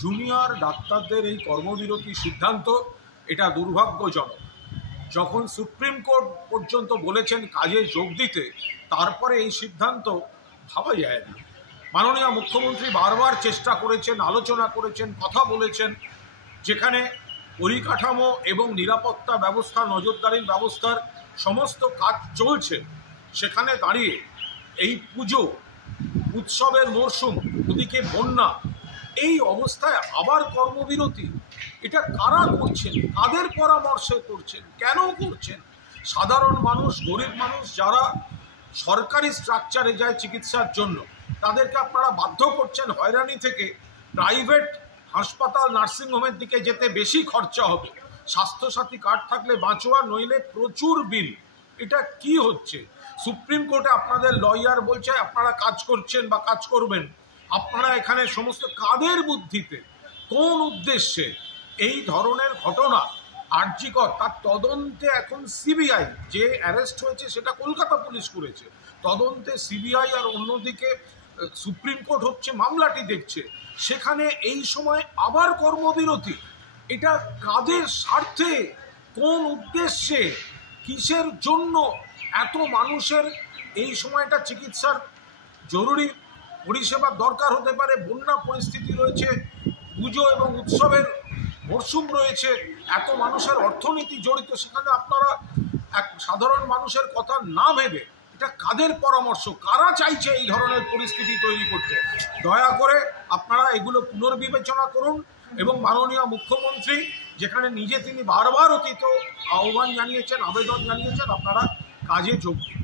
Junior ডাক্তারদের এই কর্মবিরতি সিদ্ধান্ত এটা দুর্ভাগ্যজনক। যখন সুপ্রিম কোর্ট পর্যন্ত বলেছেন কাজে যোগ দিতে, তারপরে এই সিদ্ধান্ত ভাবা যায় না। মাননীয় মুখ্যমন্ত্রী বারবার চেষ্টা করেছেন, আলোচনা করেছেন, কথা বলেছেন, যেখানে পরিকাঠামো এবং নিরাপত্তা ব্যবস্থা, নজরদারির ব্যবস্থার সমস্ত কাজ চলছে, সেখানে দাঁড়িয়ে এই পুজো উৎসবের মরশুম, ওদিকে বন্যা, এই অবস্থায় আবার কর্মবিরতি, এটা কারা করছেন, কাদের পরামর্শে করছেন, কেন করছেন? সাধারণ মানুষ, গরিব মানুষ যারা সরকারি স্ট্রাকচারে যায় চিকিৎসার জন্য, তাদেরকে আপনারা বাধ্য করছেন হয়রানি থেকে প্রাইভেট হাসপাতাল, নার্সিংহোমের দিকে যেতে। বেশি খরচা হবে, স্বাস্থ্যসাথী কার্ড থাকলে বাঁচোয়া, নইলে প্রচুর বিল। এটা কি হচ্ছে? সুপ্রিম কোর্টে আপনাদের লয়ার বলছে আপনারা কাজ করছেন বা কাজ করবেন। আপনারা এখানে সমস্ত কাদের বুদ্ধিতে, কোন উদ্দেশ্যে এই ধরনের ঘটনা? আরজি কর, তার তদন্তে এখন সিবিআই, যে অ্যারেস্ট হয়েছে সেটা কলকাতা পুলিশ করেছে, তদন্তে সিবিআই, আর অন্যদিকে সুপ্রিম কোর্ট হচ্ছে মামলাটি দেখছে। সেখানে এই সময় আবার কর্মবিরতি, এটা কাদের স্বার্থে, কোন উদ্দেশ্যে, কিসের জন্য? এত মানুষের এই সময়টা চিকিৎসার জরুরি পরিষেবার দরকার হতে পারে, বন্যা পরিস্থিতি রয়েছে, পুজো এবং উৎসবের মরশুম রয়েছে, এত মানুষের অর্থনীতি জড়িত, সেখানে আপনারা এক সাধারণ মানুষের কথা না ভেবে, এটা কাদের পরামর্শ, কারা চাইছে এই ধরনের পরিস্থিতি তৈরি করতে? দয়া করে আপনারা এগুলো পুনর্বিবেচনা করুন এবং মাননীয় মুখ্যমন্ত্রী যেখানে নিজে তিনি বারবার অতীত আহ্বান জানিয়েছেন, আবেদন জানিয়েছেন, আপনারা কাজে যোগ দিন।